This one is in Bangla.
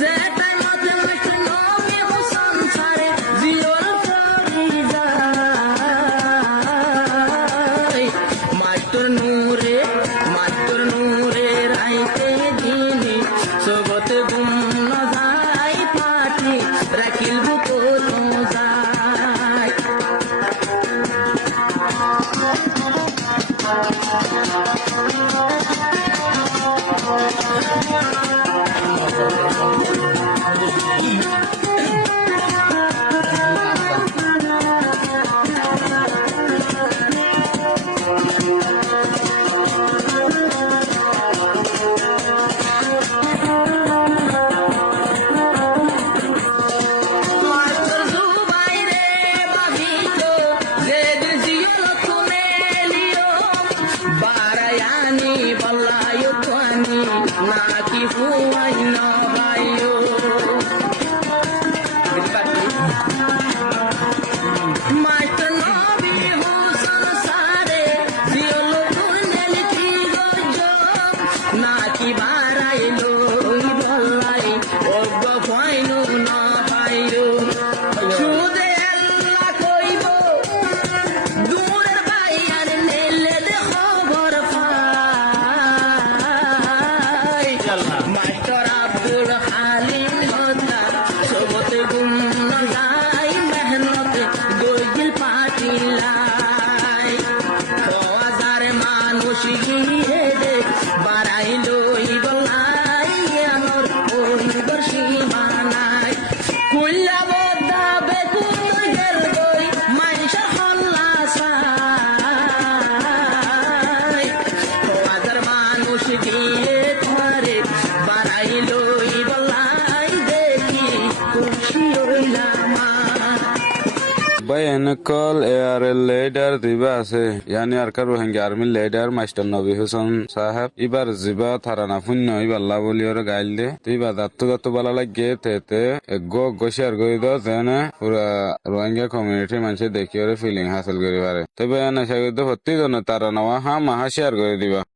যে টাইমতে মাস্টার নবী হোসেন সারে জিওর করি যায় মাস্টার নূরে রাইতে দিনে সবতে গুম না যায় পাটি রাখিল বুক তো যায় মাস্টার জুবাইরে বাবিতো জেদ জিয়ল তুমেলিও বারায়ানি বল্লায়ু কোনি নাকি হুয়াই না ভাইও মাস্টার নবী হোসেন সারে জিয়ল তুমেলি কি গজ নাকি বারাইলো বল্লাই অব্য ফাইনু না ভাইও সুদে আল্লাহ কইব দূরের বাইয়ার নেলে দে খবর পাই মাস্টার আব্দুল হালিম হতা সবতে গুম না যায় মেহনত দইল পাটিলাই হাজার মানুষ গিয়ে দে বাড়াইলো বলাই আমার ওর সীমানাই কুল্লা বদা বেকুর গই মাইশা হল্লা সাই হাজার মানুষ গিয়ে ঘরে বাড়াইলো বলাই দেখি খুশি হইলাম ভাই এনেকল এয়ারের লেডার দিবা আছে ইয়ানি আর কার রোহিঙ্গা আর্মি লেডার মাস্টার নবী হোসেন সাহেব এবার জিবা থারানা পুণ্য ইবাল্লা বলি ওর গাইল দে তুইবা দাত্তু বালা লাগে তেতে শেয়ার করে দাও যেনে পুরা রোহিঙ্গা কমিউনিটি মানুষে দেখি ওরে ফিলিং হাসিল করি পারে তবে এনে সে ভর্তি জন তারা নেওয়া হা মাহা শেয়ার করে দিবা।